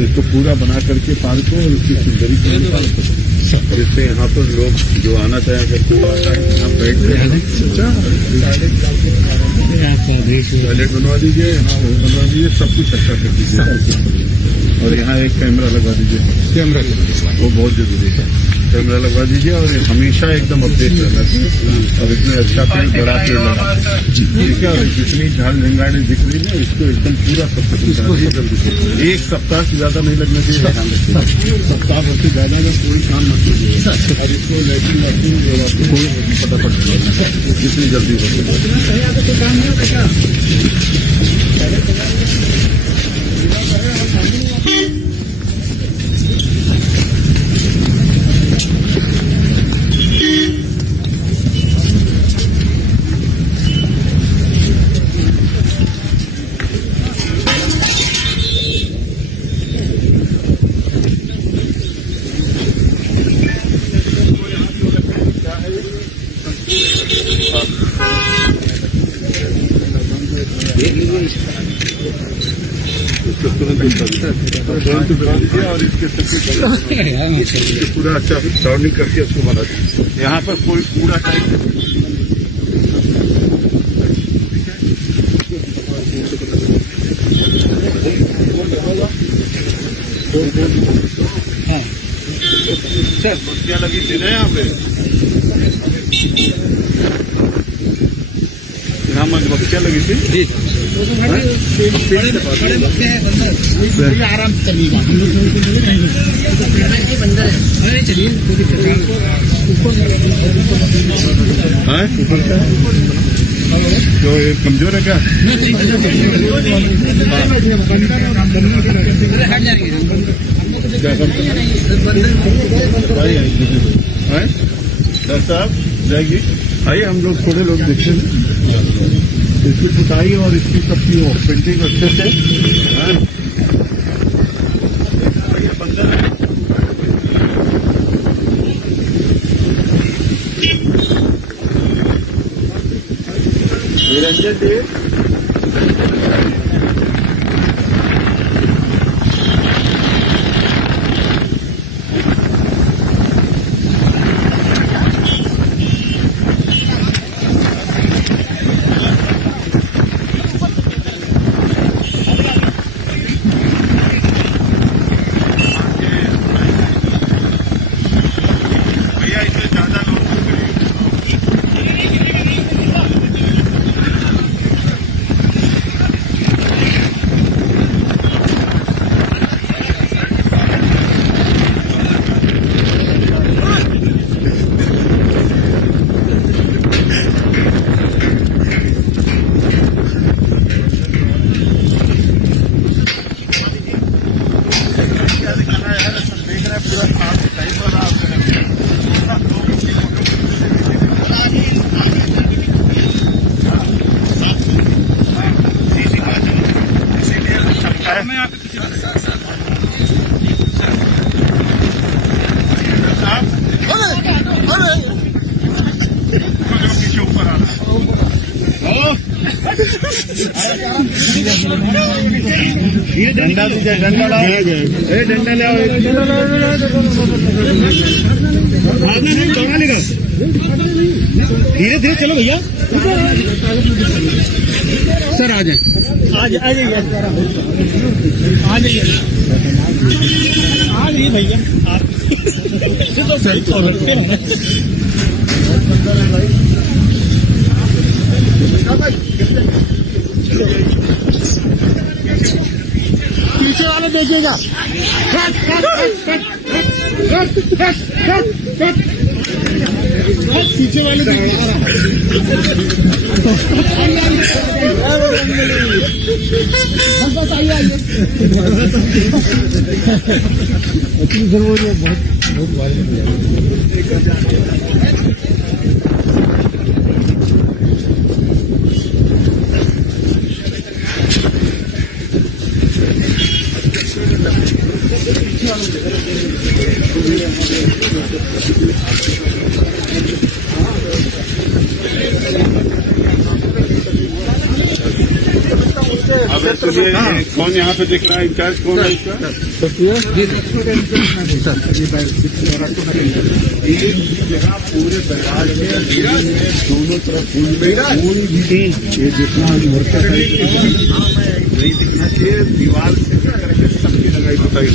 इसको पूरा बना करके पार्क को और उसकी सुंदरी और इससे यहाँ पर लोग जो आना चाहे अगर कोई आता है यहाँ बैठते हैं। टॉयलेट बनवा दीजिए, यहाँ वो बनवा दीजिए, सब कुछ अच्छा कर दीजिए और यहाँ एक कैमरा लगवा दीजिए। कैमरा वो बहुत जरूरी है, कैमरा लगवा दीजिए और हमेशा एकदम अपडेट रहना चाहिए और इसमें अच्छा पेड़ बड़ा पेड़ लगा ठीक है। और जितनी झाड़ झंगाड़े दिख रही है इसको एकदम पूरा सब कुछ एक सप्ताह से ज्यादा नहीं लगना चाहिए। सप्ताह भर से ज्यादा का कोई काम मत कीजिए और इसको लैट्रिन फटाफट जितनी जल्दी हो सके। और इसके पूरा अच्छा साउंडिंग करके उसको बना दीजिए। यहाँ पर कोई कूड़ा टाइप क्या लगी थी ना यहाँ पे यहाँ मधुमक्खियाँ लगी थी जी। आराम से चलिए बंदर है चलिए जो ये कमजोर है क्या डॉक्टर साहब जाएगी आइए हम लोग थोड़े लोग देखते हैं इसकी पुताई और इसकी सबकी वो पेंटिंग अच्छे से निरंजन जी डंडा दीजिए, डंडा लाओ, डंडा ले आओ, चौड़ा लेगा, धीरे धीरे चलो भैया। सर आ जाए, आ जाइए भैया तो सही पीछे वाले देखिएगा, पीछे वाले चलिए कौन यहाँ पे दिख रहा है, इंचार्ज कौन है इसका? एक जगह पूरे बैराज में दोनों तरफ फूल में कोई भी ये जितना वर्कर है नहीं दिखना चाहिए, दीवार से करके सबकी लगाई बताई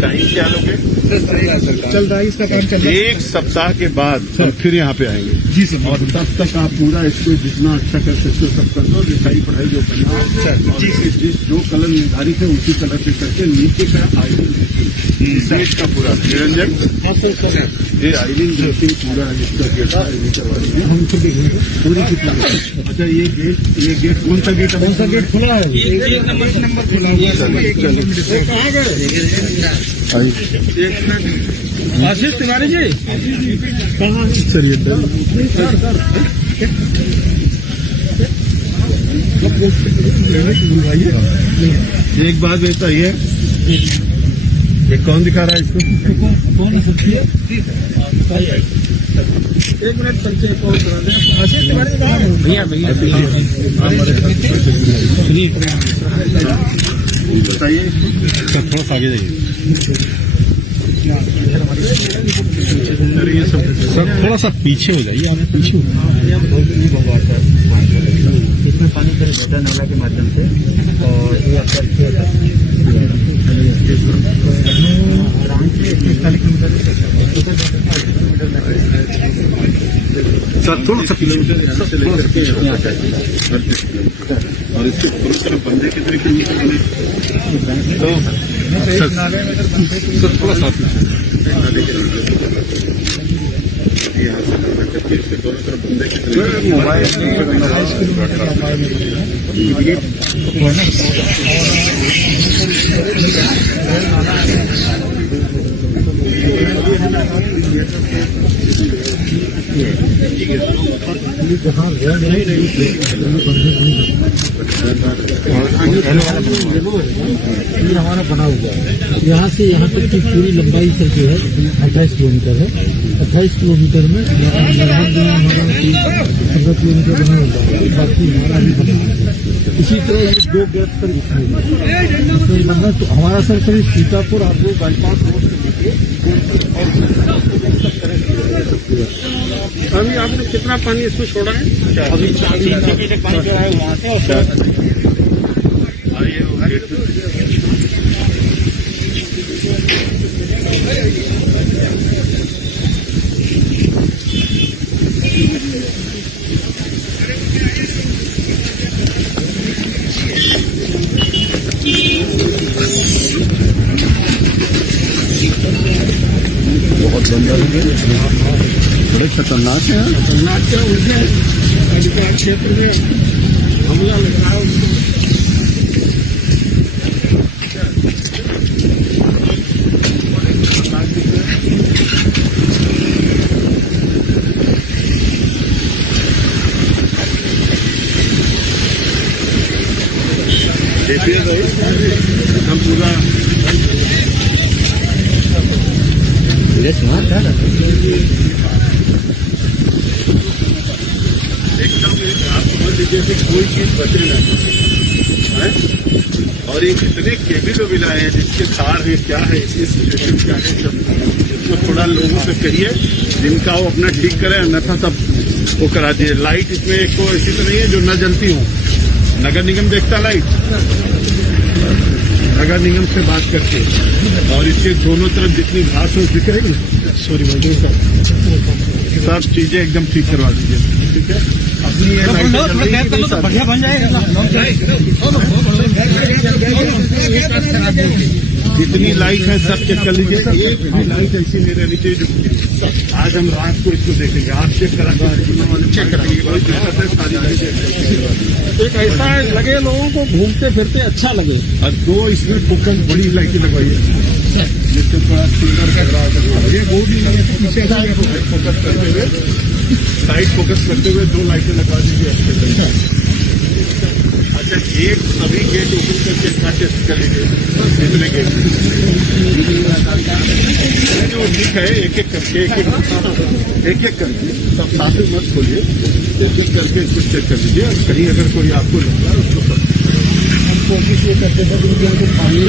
टाइम क्या लोगे चल रहा है इसका काम चल रहा है। एक सप्ताह के बाद हम फिर यहाँ पे आएंगे जी सर। और तब तक आप पूरा इसको जितना अच्छा कर सकते हो सब कर दो, लिखाई पढ़ाई जो करना है जी जिस जो कलर निर्धारित है उसी कलर से करके नीचे का आइलिंग देश का पूरा निरंजन ये आइलिंग ड्रेसिंग पूरा इसका गेट करवा दीजिए हम खुद देखेंगे पूरी कितना। अच्छा ये गेट कौन सा गेट खुला है? एक नंबर खुला हुआ है। कहाँ गए आशीष तिवारी जी? कहाँ सर ये एक बात बताइए ये कौन दिखा रहा है इसको? कौन है सकती है? एक मिनट परिचय को करा दें। आशीष तिवारी कहाँ है? भैया बताइए थोड़ा सा आगे जाइए सर, थोड़ा सा पीछे हो जाइए, आने पीछे हो इसमें पानी कर बेटा नाला के माध्यम से और ये आपका आराम से 40 किलोमीटर सर थोड़ा सा किलोमीटर और इसके पूरी तरफ बंदे कितने किलोमीटर बने तो नाले में सर थोड़ा सा यहाँ से करके इसके दोनों तरफ बंदे कितने मोबाइल जहाँ हमारा बना हुआ है, यहाँ से यहाँ तक की पूरी लंबाई सर जो है 28 किलोमीटर है। 28 किलोमीटर में 15 किलोमीटर बना हुआ है, बाकी हमारा भी बना है। इसी तरह ये 2 गैप पर इसमें बनना तो हमारा सर कभी सीतापुर आपको बाईपास रोड से लेके अभी आपने कितना पानी इसमें छोड़ा है? अभी 4 पानी जो है वहाँ से बहुत गंदा है, बड़े खतरनाक है। खतरनाक क्या उनके अधिकार क्षेत्र में हमला लग रहा है उसको। देखिए भाई हम पूरा एकदम आप समझ लीजिए कि कोई चीज बचे ना है। और ये कितने केबल मिलाए हैं, जिसके तार है क्या है, इसकी सिचुएशन क्या है, सब इसको थोड़ा लोगों से कहिए जिनका वो अपना ठीक करे, अन्यथा सब वो करा दिए। लाइट इसमें एक तो ऐसी तो नहीं है जो न जलती हो, नगर निगम देखता लाइट, नगर निगम से बात करके और इसके दोनों तरफ जितनी घास हो दिखेगी सॉरी सब चीजें एकदम ठीक करवा दीजिए, ठीक है। अपनी ये बढ़िया बन जाएगा। जितनी लाइट है सब चेक कर लीजिए। एक भी लाइट ऐसी नहीं रहनी चाहिए जो आज हम रात को इसको देखेंगे, आप चेक करा चेक कराइए, कोई दिक्कत है सारी लाइटें एक ऐसा लगे लोगों को घूमते फिरते अच्छा लगे। और 2 इसमें फोकस बड़ी लाइटें लगवाइए जिससे थोड़ा सुंदर कर रहा है। ये वो भी लगे तो पीछे फोकस करते हुए साइड फोकस करते हुए 2 लाइटें लगवा दीजिए अच्छे से। अच्छा गेट सभी गेट ओपन करके टेस्ट कर लीजिए, जितने गेट जो ठीक है एक एक करके सब साथ में मत खोलिए, एक एक करके कुछ चेक कर लीजिए। कहीं अगर कोई आपको लगता है उसको कोशिश ये करते थे कि उनको पानी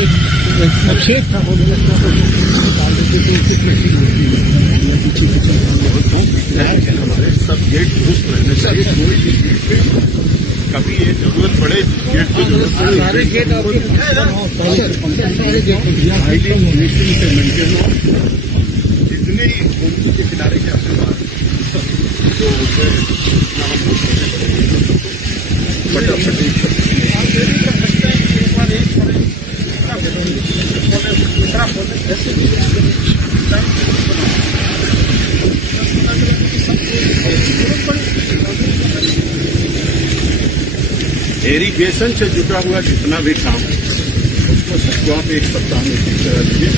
सबसे अच्छा होने लगता तो डाल देते थे उससे प्रेसिंग होती है पीछे पीछे हमारे सब गेट दुरुस्त रहने चाहिए। कोई भी गेट पे कभी ये जरूरत पड़े गेट पे जरूरत पड़े सारे गेट सारे गेट हाईली फिनिशिंग से मेंटेन हो। जितने ही गोमती के किनारे के अपने पास जो उसे फटाफट इरिगेशन से जुटा हुआ जितना भी काम है उसको सबको आप एक सप्ताह में ठीक करा दीजिए।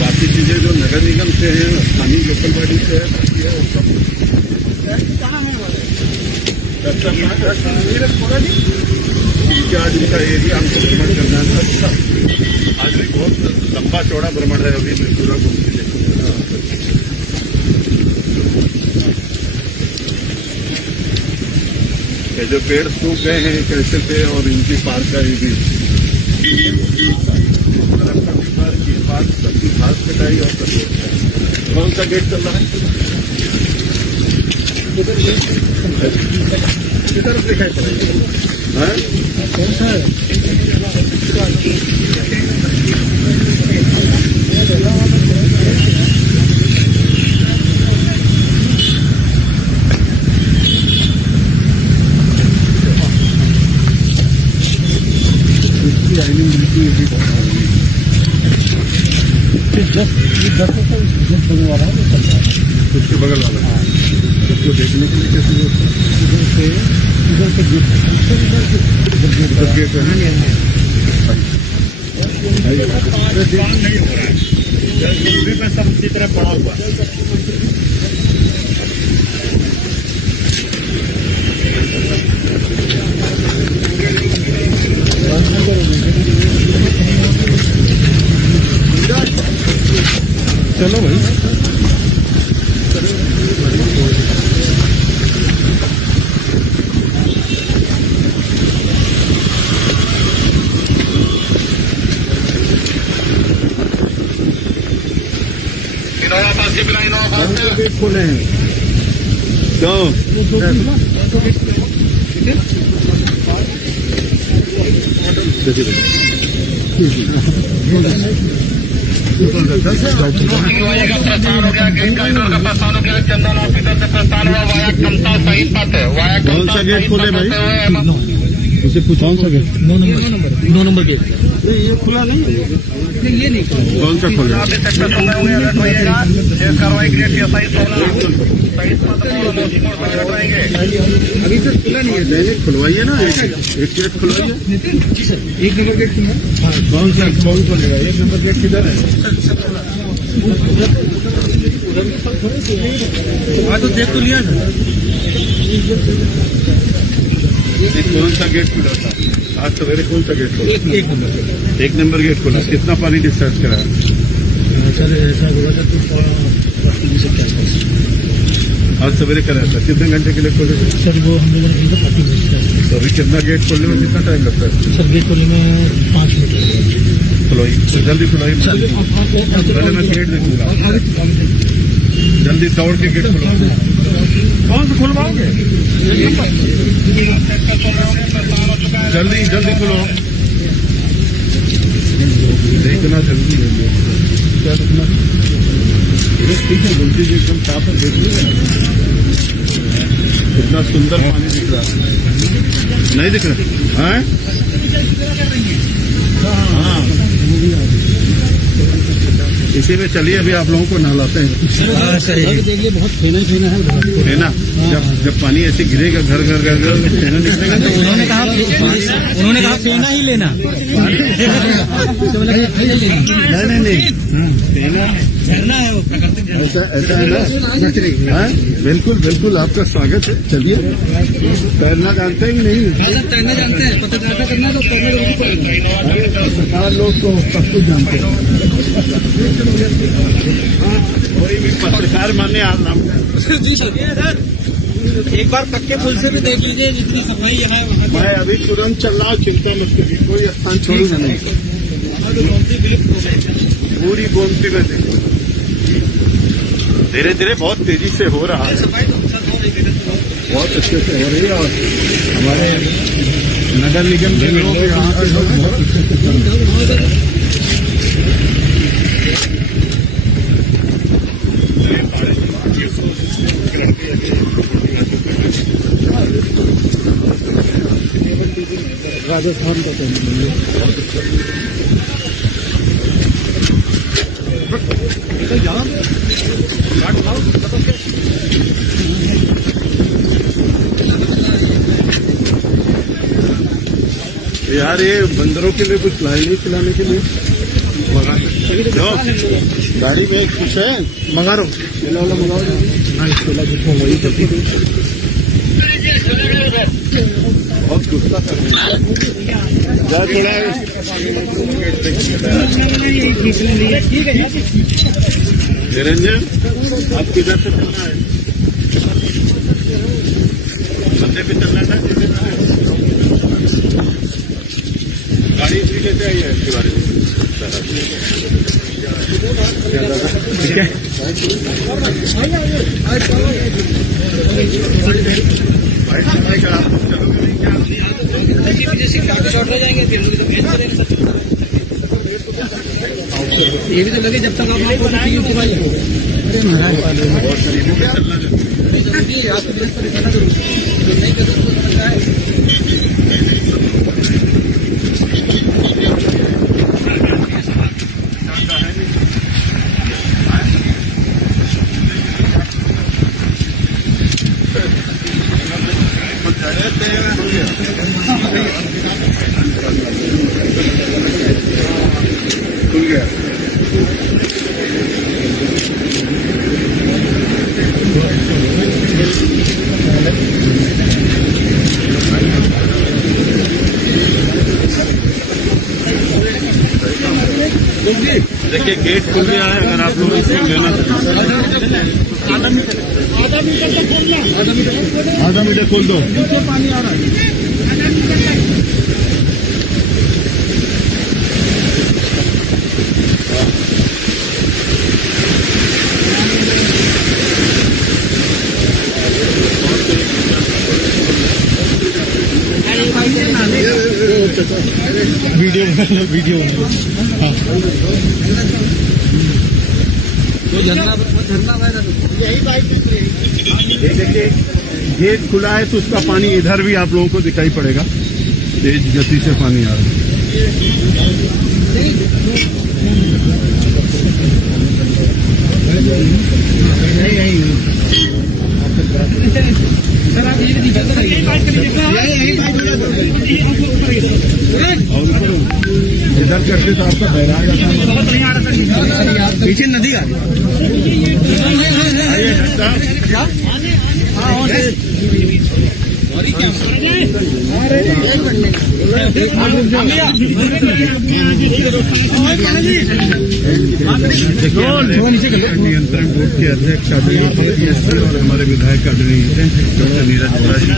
बाकी चीजें जो नगर निगम से हैं, स्थानीय लोकल बॉडी से है, बाकी है वो सब ठीक है। आज उनका एरिया हमको भ्रमण करना था। आज भी बहुत लंबा चौड़ा भ्रमण है, अभी मैं पूरा घूम के देखूंगा। ये जो पेड़ सूख गए हैं कैसे पे और इनकी पार्क का ये भी सबकी घास कटाई और सब। कौन सा गेट चल रहा है? किधर दिखाई पड़ेगा? कौन सा है? बगल वाला है उसके बगल वाला उसको देखने के लिए कैसे इधर से गेट नहीं हो रहा है, दूरी में सब की तरह पड़ा हुआ है। चलो भाई गेट खोले हैं क्यों? प्रस्थान हो गया, गेट कॉरिडोर का प्रस्थान हो गया, चंदन ऑफिसर से प्रस्थान हुआ वाया क्षमता सही पथ है। वाया कौन सा गेट खोले भाई? उसे पूछो कौन सा गेट? 9 नंबर गेट ये खुला नहीं है, ये नहीं कौन सा खोले? कार्रवाई ग्रेड के सही अभी तक खुला नहीं है, दैनिक खुलवाइए ना, एक गेट खुलवाइए। जी सर 1 नंबर गेट खुला। कौन खोलेगा? 1 नंबर गेट किधर है? तो देख तो लिया था। कौन सा गेट खुला था आज सवेरे? कौन सा गेट खुला? 1 नंबर गेट। 1 नंबर गेट खुला। कितना पानी डिस्चार्ज करा? सर ऐसा बोला था कि 40 के आसपास आज सवेरे करा था। कितने घंटे के लिए खोले थे? सर वो हम लोगों ने 40 मिनट का। तो अभी कितना गेट खोलने में कितना टाइम लगता है? सर गेट खोलने में 5 मिनट लगेगा। खुलवाई तो जल्दी खुलवाई, पहले मैं गेट देखूंगा। जल्दी दौड़ के गेट खुलवा। कौन सा खुलवाओगे? जल्दी जल्दी खुलो, देखना जल्दी है। क्या देखना? ठीक है, गुमती जी एकदम साफ है, देख लीजिए। कितना सुंदर पानी दिख रहा है। नहीं दिख रहा है? हाँ, इसी में चलिए अभी आप लोगों को नहलाते हैं। देखिए बहुत फेना है फेना। जब पानी ऐसे गिरेगा घर घर घर घर फेना निकलेगा। तो उन्होंने कहा फेना ही लेना। नहीं फेना झरना है वो प्राकृतिक ऐसा है ना? हाँ, बिल्कुल बिल्कुल, आपका स्वागत है। चलिए, तैरना जानते हैं कि नहीं? तैरना जानते हैं, पत्रकारिता करना तो तैरना जरूर पड़ेगा। सरकार लोग तो सब कुछ जानते हैं। कोई भी पत्रकार माने आप नाम जी सर। एक बार पक्के पुल से भी देख लीजिए जितनी सफाई यहाँ है वहाँ मैं अभी तुरंत चल रहा हूँ, चिंता मत करिए, कोई स्थान छोड़ूंगा नहीं। पूरी गोमती में देखो, धीरे धीरे बहुत तेजी से हो रहा है, सफाई तो बहुत अच्छे से हो रही है। और हमारे नगर निगम के लोग यहाँ के लोग बहुत अच्छे से कर रहे हैं। राजस्थान का यार ये बंदरों के लिए कुछ लाए नहीं खिलाने के लिए, जो गाड़ी में कुछ है मंगा रो, मंगाओ ना, इसके लिए कुछ वही करती बहुत गुस्सा कर रहे हैं। निरंजन, आप किधर से चलना है? बंदे पे चलना था, गाड़ी इसी लेते आई है इसके बारे में। ठीक है, ये भी तो लगे जब तक आप लोग बहुत करीबी में चलना खुल गया। देखिए गेट खुल गया है, अगर आप लोग इसको लेना आधा मीटर खोल दो। पानी आ रहा है। वीडियो बना लो, वीडियो बना लो। हाँ। ये देखिए गेट खुला है तो उसका पानी इधर भी आप लोगों को दिखाई पड़ेगा, तेज गति से पानी आ रहा है। सर आप ये दीजिए इधर करके तो आपका बैराग पीछे नदी आ रही नियंत्रण बोर्ड के अध्यक्ष आदरणीय और हमारे विधायक आदरणीय डॉक्टर नीरज वोरा जी,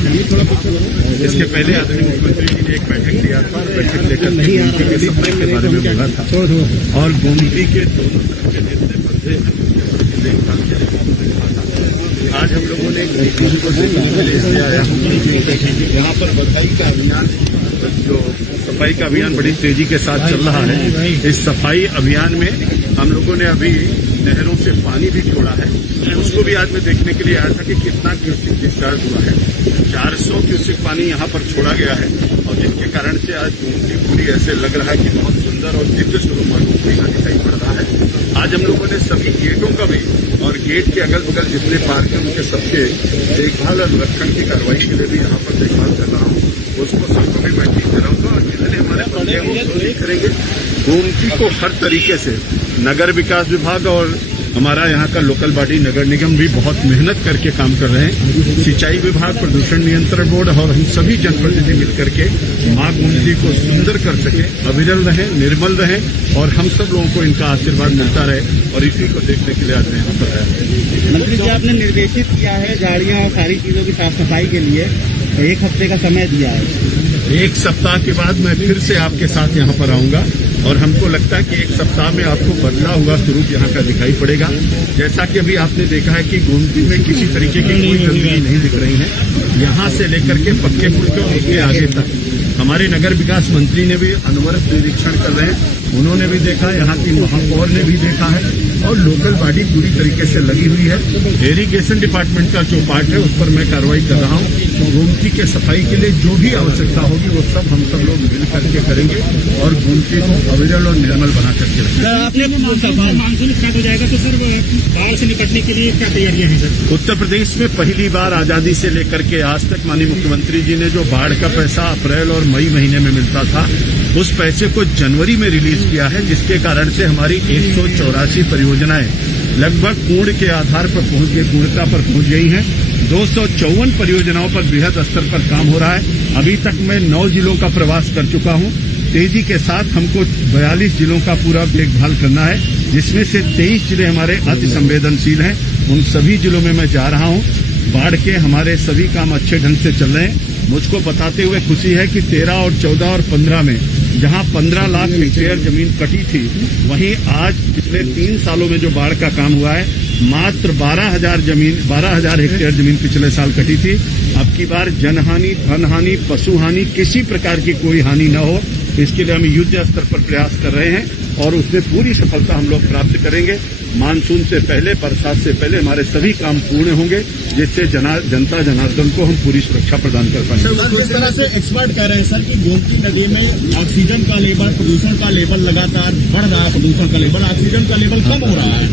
इसके पहले आदरणीय मुख्यमंत्री जी ने एक बैठक लिया था, बैठक लेकर गोमती के सफाई के बारे में बोला था और गोमती के दोनों तरफ के जितने बंदे देखभाल के लिए आज हम लोगों ने एक मीटिंग को देखने के लिए आया हूँ। यहाँ पर बधाई का अभियान, जो सफाई का अभियान बड़ी तेजी के साथ चल रहा है। इस सफाई अभियान में हम लोगों ने अभी नहरों से पानी भी छोड़ा है, उसको भी आज मैं देखने के लिए आया था कि कितना क्यूसेक डिस्चार्ज हुआ है। 400 क्यूसेक पानी यहाँ पर छोड़ा गया है और जिसके कारण से आज गोमती पूरी ऐसे लग रहा है कि बहुत सुंदर और दिव्य स्वरूप गोमती का दिखाई पड़ रहा है। आज हम लोगों ने सभी गेटों का भी और गेट के अगल बगल जितने पार्क हैं उनके सबके देखभाल और रक्षण की कार्रवाई के लिए भी यहाँ पर देखभाल कर रहा हूँ, उसको सबको भी मैं ठीक कराऊंगा और जितने हमारे बंदे हैं वो नहीं करेंगे। गोमती को हर तरीके से नगर विकास विभाग और हमारा यहाँ का लोकल बॉडी नगर निगम भी बहुत मेहनत करके काम कर रहे हैं। सिंचाई विभाग, प्रदूषण नियंत्रण बोर्ड और हम सभी जनप्रतिनिधि मिलकर के मां गोमती को सुंदर कर सके, अविरल रहे, निर्मल रहे और हम सब लोगों को इनका आशीर्वाद मिलता रहे और इसी को देखने के लिए आज यहाँ पर आए। मंत्री जी, आपने निर्देशित किया है गाड़ियां और सारी चीजों की साफ सफाई के लिए 1 हफ्ते का समय दिया है। 1 सप्ताह के बाद मैं फिर से आपके साथ यहाँ पर आऊंगा और हमको लगता है कि 1 सप्ताह में आपको बदला हुआ स्वरूप यहाँ का दिखाई पड़ेगा। जैसा कि अभी आपने देखा है कि गोमती में किसी तरीके की कोई गंदगी नहीं दिख रही है। यहाँ से लेकर के पक्के पुल के उसके आगे तक हमारे नगर विकास मंत्री ने भी अनवरत निरीक्षण कर रहे हैं। उन्होंने भी देखा, यहाँ की महापौर ने भी देखा है और लोकल बॉडी पूरी तरीके से लगी हुई है। इरिगेशन डिपार्टमेंट का जो पार्ट है उस पर मैं कार्रवाई कर रहा हूँ। गोमती के सफाई के लिए जो भी आवश्यकता होगी वो सब हम सब लोग मिल करके करेंगे और गोमती को अविरल और निर्मल बना करके रखेंगे। आपने मानसून स्टार्ट हो जाएगा तो सर बाढ़ से निपटने के लिए क्या तैयारियां हैं सर? उत्तर प्रदेश में पहली बार आजादी से लेकर के आज तक माननीय मुख्यमंत्री जी ने जो बाढ़ का पैसा अप्रैल और मई महीने में मिलता था उस पैसे को जनवरी में रिलीज किया है, जिसके कारण से हमारी 184 परियोजनाएं लगभग पूर्ण के आधार पर पहुंच गई, पूर्णता पर पहुंच गई हैं। 254 परियोजनाओं पर बृहद स्तर पर काम हो रहा है। अभी तक मैं 9 जिलों का प्रवास कर चुका हूं। तेजी के साथ हमको 42 जिलों का पूरा देखभाल करना है, जिसमें से 23 जिले हमारे अति संवेदनशील हैं। उन सभी जिलों में मैं जा रहा हूं। बाढ़ के हमारे सभी काम अच्छे ढंग से चल रहे हैं। मुझको बताते हुए खुशी है कि 13 और 14 और 15 में जहां 15 लाख हेक्टेयर जमीन कटी थी, वहीं आज पिछले 3 सालों में जो बाढ़ का काम हुआ है मात्र 12,000 हेक्टेयर जमीन पिछले साल कटी थी। अब की बार जनहानि, धनहानि, पशु हानि, किसी प्रकार की कोई हानि न हो, इसके लिए हम युद्ध स्तर पर प्रयास कर रहे हैं और उसमें पूरी सफलता हम लोग प्राप्त करेंगे। मानसून से पहले, बरसात से पहले हमारे सभी काम पूर्ण होंगे, जिससे जनता जनार्दन को हम पूरी सुरक्षा प्रदान कर पाएंगे। किस तरह से एक्सपर्ट कह रहे हैं सर कि गोमती नदी में ऑक्सीजन का लेवल, प्रदूषण का लेवल लगातार बढ़ रहा है, प्रदूषण का लेवल, ऑक्सीजन का लेवल कम हो रहा है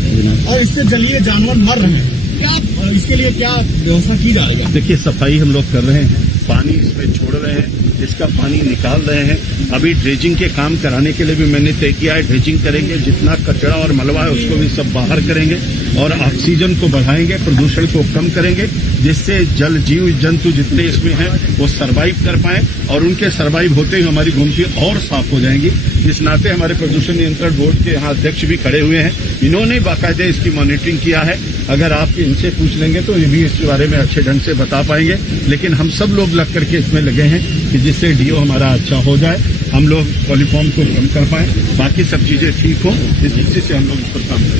और इससे जलीय जानवर मर रहे हैं। क्या इसके लिए क्या व्यवस्था की जाएगी? देखिए, सफाई हम लोग कर रहे हैं, पानी इसमें छोड़ रहे हैं, इसका पानी निकाल रहे हैं। अभी ड्रेजिंग के काम कराने के लिए भी मैंने तय किया है, ड्रेजिंग करेंगे, जितना कचरा और मलबा है उसको भी सब बाहर करेंगे और ऑक्सीजन को बढ़ाएंगे, प्रदूषण को कम करेंगे, जिससे जल जीव जंतु जितने इसमें हैं वो सरवाइव कर पाए और उनके सरवाइव होते ही हमारी गोमती और साफ हो जाएंगी। इस नाते हमारे प्रदूषण नियंत्रण बोर्ड के यहाँ अध्यक्ष भी खड़े हुए हैं, इन्होंने बाकायदे इसकी मॉनिटरिंग किया है। अगर आप इनसे पूछ लेंगे तो ये भी इसके बारे में अच्छे ढंग से बता पाएंगे। लेकिन हम सब लोग लग करके इसमें लगे हैं कि जिससे डीओ हमारा अच्छा हो जाए, हम लोग कॉलीफॉर्म को कम कर पाए, बाकी सब चीजें ठीक हो, इस दृष्टि से हम लोग इस पर काम करें।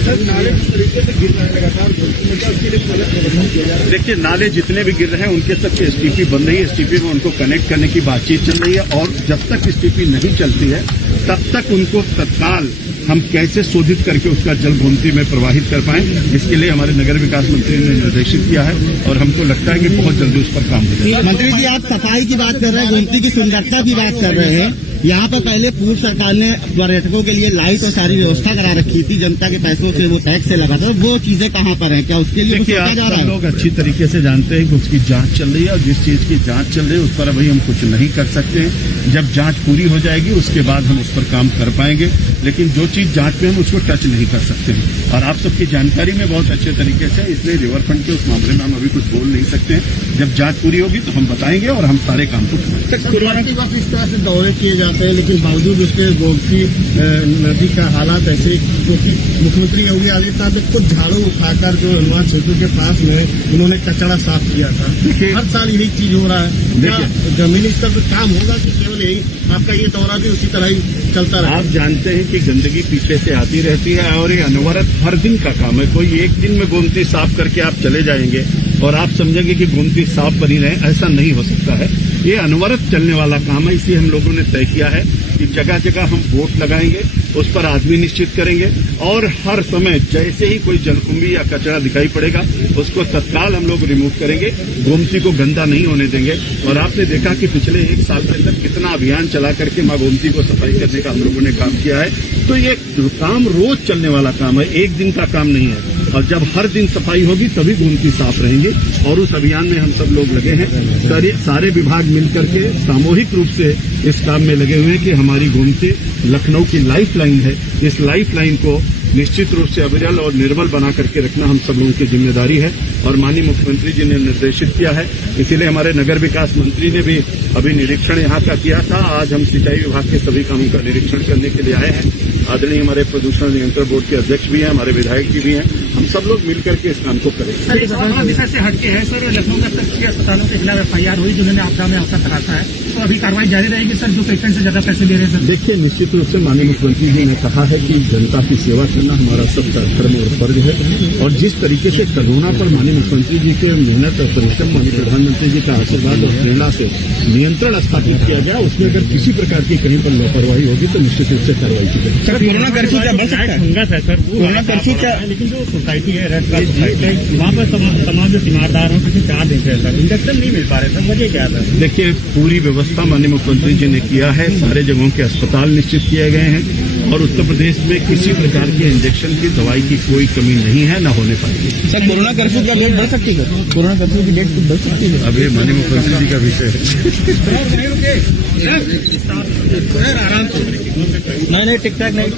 देखिए, नाले जितने भी गिर रहे हैं उनके तक एसटीपी बन रही है, एसटीपी में उनको कनेक्ट करने की बातचीत चल रही है और जब तक एसटीपी नहीं चलती है तब तक उनको तत्काल हम कैसे शोधित करके उसका जल गोमती में प्रवाहित कर पाएं, इसके लिए हमारे नगर विकास मंत्री ने निर्देशित किया है और हमको लगता है कि बहुत जल्दी उस पर काम हो जाएगा। मंत्री जी, आप सफाई की बात कर रहे हैं, गोमती की सुंदरता की बात कर रहे हैं। यहाँ पर पहले पूर्व सरकार ने पर्यटकों के लिए लाइट और सारी व्यवस्था करा रखी थी, जनता के पैसों से, वो टैक्स से लगा था, वो चीजें कहाँ पर हैं? क्या उसके लिए देखिए, आप सब लोग अच्छी तरीके से जानते हैं कि उसकी जांच चल रही है और जिस चीज की जांच चल रही है उस पर अभी हम कुछ नहीं कर सकते हैं। जब जांच पूरी हो जाएगी उसके बाद हम उस पर काम कर पाएंगे, लेकिन जो चीज जांच में हम उसको टच नहीं कर सकते हैं और आप सबकी जानकारी में बहुत अच्छे तरीके से, इसलिए रिवरफ्रंट के उस मामले में हम अभी कुछ बोल नहीं सकते हैं। जब जांच पूरी होगी तो हम बताएंगे और हम सारे काम को कोरोना के वक्त इस तरह से दौरे किए जाते हैं, लेकिन बावजूद उसके गोमती नदी का हालात ऐसे, क्योंकि मुख्यमंत्री योगी आदित्यनाथ ने खुद झाड़ू उठाकर जो हनुमान सेतु के पास में उन्होंने कचरा साफ किया था। हर साल यही चीज हो रहा है। क्या जमीनी स्तर पर काम होगा कि केवल यही आपका ये दौरा भी उसी तरह ही चलता रहा? आप जानते हैं कि गंदगी पीछे से आती रहती है और ये अनवरत हर दिन का काम है। कोई एक दिन में गोमती साफ करके आप चले जाएंगे और आप समझेंगे कि गोमती साफ बनी रहे, ऐसा नहीं हो सकता है। ये अनवरत चलने वाला काम है, इसलिए हम लोगों ने तय किया है कि जगह जगह हम बोट लगाएंगे, उस पर आदमी निश्चित करेंगे और हर समय जैसे ही कोई जलकुंभी या कचरा दिखाई पड़ेगा उसको तत्काल हम लोग रिमूव करेंगे, गोमती को गंदा नहीं होने देंगे। और आपने देखा कि पिछले 1 साल के अंदर कितना अभियान चला करके मां गोमती को सफाई करने का हम लोगों ने काम किया है। तो ये काम रोज चलने वाला काम है, एक दिन का काम नहीं है और जब हर दिन सफाई होगी तभी गोमती साफ रहेंगी और उस अभियान में हम सब लोग लगे हैं। सारे विभाग मिलकर के सामूहिक रूप से इस काम में लगे हुए हैं कि हमारी गोमती लखनऊ की लाइफ लाइन है, इस लाइफ लाइन को निश्चित रूप से अविरल और निर्मल बना करके रखना हम सब लोगों की जिम्मेदारी है और माननीय मुख्यमंत्री जी ने निर्देशित किया है। इसीलिए हमारे नगर विकास मंत्री ने भी अभी निरीक्षण यहाँ का किया था। आज हम सिंचाई विभाग के सभी कामों का निरीक्षण करने के लिए आए हैं। आदरणीय हमारे प्रदूषण नियंत्रण बोर्ड के अध्यक्ष भी हैं, हमारे विधायक जी भी हैं। हम सब लोग मिलकर के इस काम को करेंगे। सर, एक और विषय से हटके है सर, लखनऊ में तक अस्पतालों के खिलाफ FIR हुई जिन्होंने आपदा में अवसर तराशा है, तो अभी कार्रवाई जारी रहेगी सर, जो पेशेंट से ज्यादा पैसे ले रहे हैं सर? देखिए, निश्चित रूप से माननीय मुख्यमंत्री जी ने कहा है कि जनता की सेवा करना हमारा सबका धर्म और फर्ज है और जिस तरीके से कोरोना पर माननीय मुख्यमंत्री जी के मेहनत और परिश्रम, माननीय प्रधानमंत्री जी का आशीर्वाद और प्रेरणा से नियंत्रण स्थापित किया गया, उसमें अगर किसी प्रकार की कहीं पर लापरवाही होगी तो निश्चित रूप से कार्रवाई की जाएगी। सर, कोरोना कर्फ्यू क्या बढ़ सकता है? फंगस है सर, कोरोना कर्फ्यू क्या? लेकिन जो सोसाइटी है रेड क्रास सोसाइटी, वहाँ पर तमाम जो तीमारदार हो किसी चार्ज देते हैं सर, इंजेक्शन नहीं मिल पा रहे सर, वजह क्या है? देखिए, पूरी व्यवस्था माननीय मुख्यमंत्री जी ने किया है। सारे जगहों के अस्पताल निश्चित किए गए हैं और उत्तर प्रदेश में किसी प्रकार के इंजेक्शन की दवाई की कोई कमी नहीं है, न होने पाएगी। सर, कोरोना कर्फ्यू का डेट बढ़ सकती है? कोरोना कर्फ्यू की डेट बढ़ सकती है? अभी माननीय मुख्यमंत्री जी का विषय है। नहीं, टिक टैक नहीं।